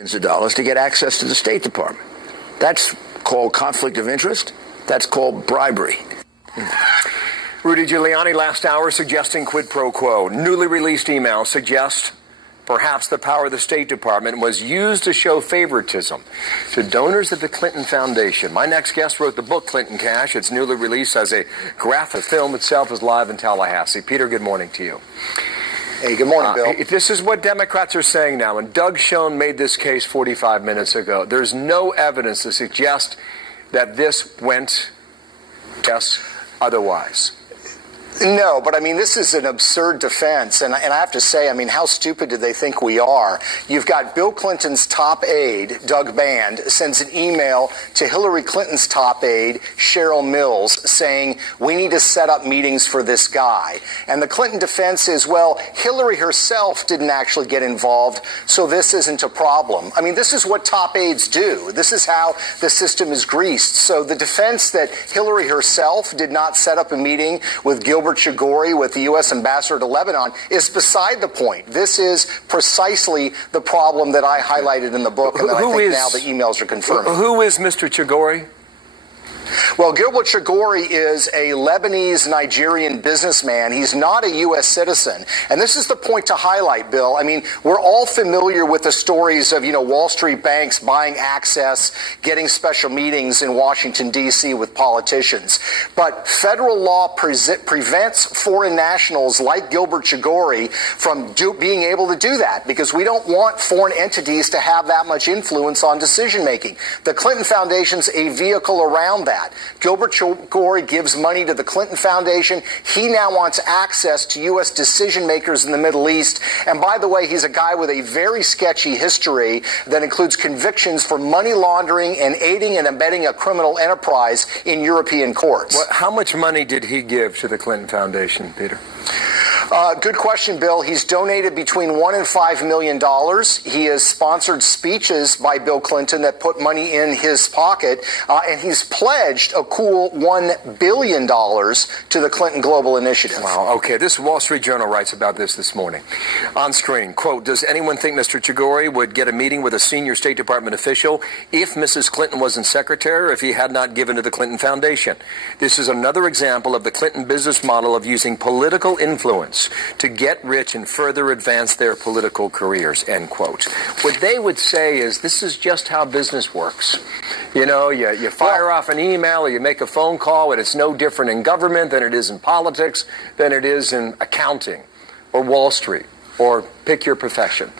of dollars to get access to the State Department. That's called conflict of interest. That's called bribery. Rudy Giuliani last hour suggesting quid pro quo. Newly released emails suggest perhaps the power of the State Department was used to show favoritism to donors of the Clinton Foundation. My next guest wrote the book Clinton Cash. It's newly released as a graphic. The film itself is live in Tallahassee. Peter, good morning to you. Hey, good morning, Bill. This is what Democrats are saying now, and Doug Schoen made this case 45 minutes ago. There's no evidence to suggest that this went, otherwise. No, but I mean, this is an absurd defense. And I have to say, I mean, how stupid do they think we are? You've got Bill Clinton's top aide, Doug Band, sends an email to Hillary Clinton's top aide, Cheryl Mills, saying, we need to set up meetings for this guy. And the Clinton defense is, well, Hillary herself didn't actually get involved, so this isn't a problem. I mean, this is what top aides do. This is how the system is greased. So the defense that Hillary herself did not set up a meeting with Gilbert Chagoury, with the U.S. ambassador to Lebanon, is beside the point. This is precisely the problem that I highlighted in the book, and that I think now the emails are confirming. Who is Mr. Chagoury? Well, Gilbert Chagoury is a Lebanese-Nigerian businessman. He's not a U.S. citizen. And this is the point to highlight, Bill. I mean, we're all familiar with the stories of, Wall Street banks buying access, getting special meetings in Washington, D.C. with politicians. But federal law prevents foreign nationals like Gilbert Chagoury from being able to do that, because we don't want foreign entities to have that much influence on decision-making. The Clinton Foundation's a vehicle around that. Gilbert Chagoury gives money to the Clinton Foundation. He now wants access to U.S. decision makers in the Middle East. And by the way, he's a guy with a very sketchy history that includes convictions for money laundering and aiding and abetting a criminal enterprise in European courts. Well, how much money did he give to the Clinton Foundation, Peter? Good question, Bill. He's donated between $1 and $5 million. He has sponsored speeches by Bill Clinton that put money in his pocket, and he's pledged a cool $1 billion to the Clinton Global Initiative. Wow. Okay. This Wall Street Journal writes about this morning. On screen, quote, does anyone think Mr. Chagoury would get a meeting with a senior State Department official if Mrs. Clinton wasn't secretary or if he had not given to the Clinton Foundation? This is another example of the Clinton business model of using political influence to get rich and further advance their political careers, end quote. What they would say is this is just how business works. You fire off an email or you make a phone call, and it's no different in government than it is in politics, than it is in accounting or Wall Street, or pick your profession.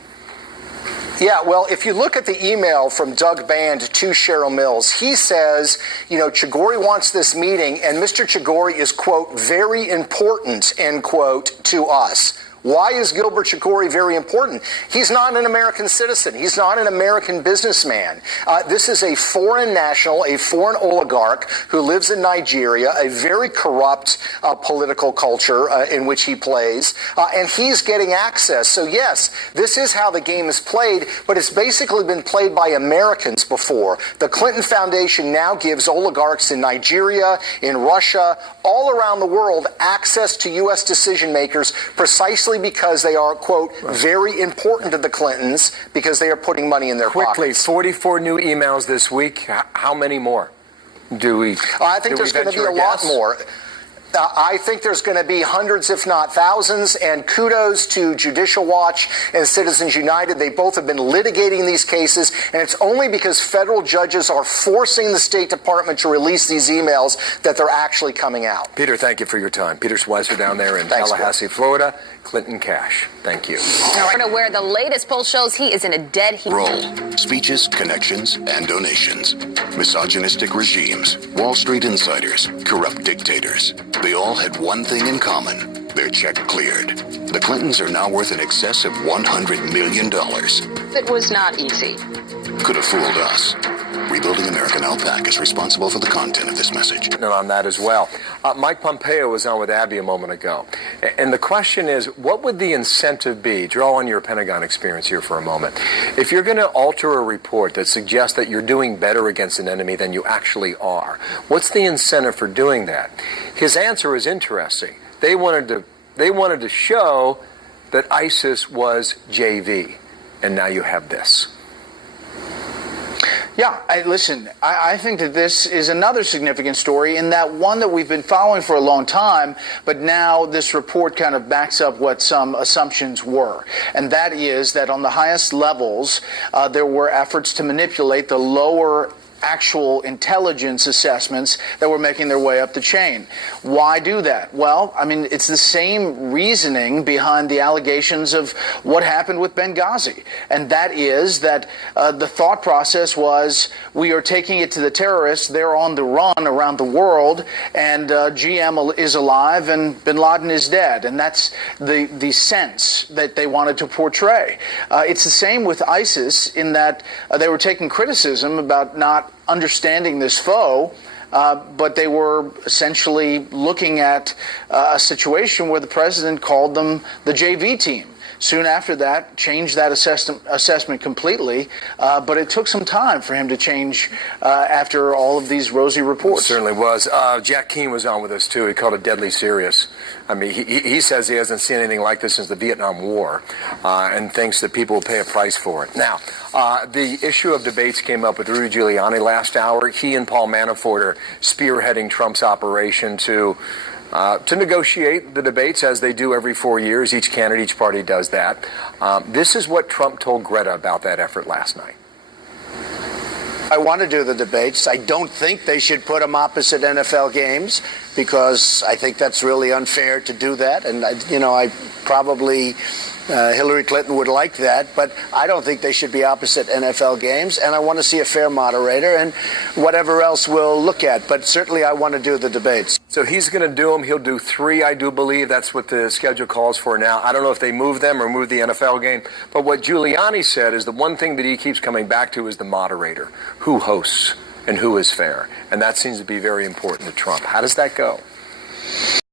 Yeah, well, if you look at the email from Doug Band to Cheryl Mills, he says, Chagoury wants this meeting, and Mr. Chagoury is, quote, very important, end quote, to us. Why is Gilbert Chagoury very important? He's not an American citizen. He's not an American businessman. This is a foreign national, a foreign oligarch who lives in Nigeria, a very corrupt political culture in which he plays, and he's getting access. So yes, this is how the game is played, but it's basically been played by Americans before. The Clinton Foundation now gives oligarchs in Nigeria, in Russia, all around the world access to U.S. decision makers precisely because they are, quote, very important to the Clintons because they are putting money in their pockets. Quickly, 44 new emails this week. How many more do we I think there's going to be a lot more. I think there's going to be hundreds, if not thousands, and kudos to Judicial Watch and Citizens United. They both have been litigating these cases, and it's only because federal judges are forcing the State Department to release these emails that they're actually coming out. Peter, thank you for your time. Peter Schweizer down there in Tallahassee, Florida. Clinton Cash. Thank you. Where the latest poll shows he is in a dead heat. Role, speeches, connections, and donations. Misogynistic regimes, Wall Street insiders, corrupt dictators. They all had one thing in common. Their check cleared. The Clintons are now worth in excess of $100 million. It was not easy. Could have fooled us. Rebuilding America Now PAC is responsible for the content of this message. And on that as well. Mike Pompeo was on with Abby a moment ago. And the question is, what would the incentive be? Draw on your Pentagon experience here for a moment. If you're going to alter a report that suggests that you're doing better against an enemy than you actually are, what's the incentive for doing that? His answer is interesting. They wanted to show that ISIS was JV. And now you have this. Yeah, I think that this is another significant story, in that one that we've been following for a long time, but now this report kind of backs up what some assumptions were. And that is that on the highest levels, there were efforts to manipulate the lower actual intelligence assessments that were making their way up the chain. Why do that? Well, I mean, it's the same reasoning behind the allegations of what happened with Benghazi. And that is that the thought process was, we are taking it to the terrorists, they're on the run around the world, and GM is alive and bin Laden is dead. And that's the sense that they wanted to portray. It's the same with ISIS, in that they were taking criticism about not understanding this foe, but they were essentially looking at a situation where the president called them the JV team. Soon after that, changed that assessment completely, but it took some time for him to change after all of these rosy reports. It certainly was. Jack Keane was on with us, too. He called it deadly serious. I mean, he says he hasn't seen anything like this since the Vietnam War, and thinks that people will pay a price for it. Now, the issue of debates came up with Rudy Giuliani last hour. He and Paul Manafort are spearheading Trump's operation to negotiate the debates, as they do every 4 years. Each candidate, each party does that. This is what Trump told Greta about that effort last night. I want to do the debates. I don't think they should put them opposite NFL games, because I think that's really unfair to do that. And, I probably Hillary Clinton would like that, but I don't think they should be opposite NFL games. And I want to see a fair moderator, and whatever else we'll look at. But certainly I want to do the debates. So he's going to do them. He'll do 3, I do believe. That's what the schedule calls for now. I don't know if they move them or move the NFL game. But what Giuliani said is the one thing that he keeps coming back to is the moderator. Who hosts and who is fair. And that seems to be very important to Trump. How does that go?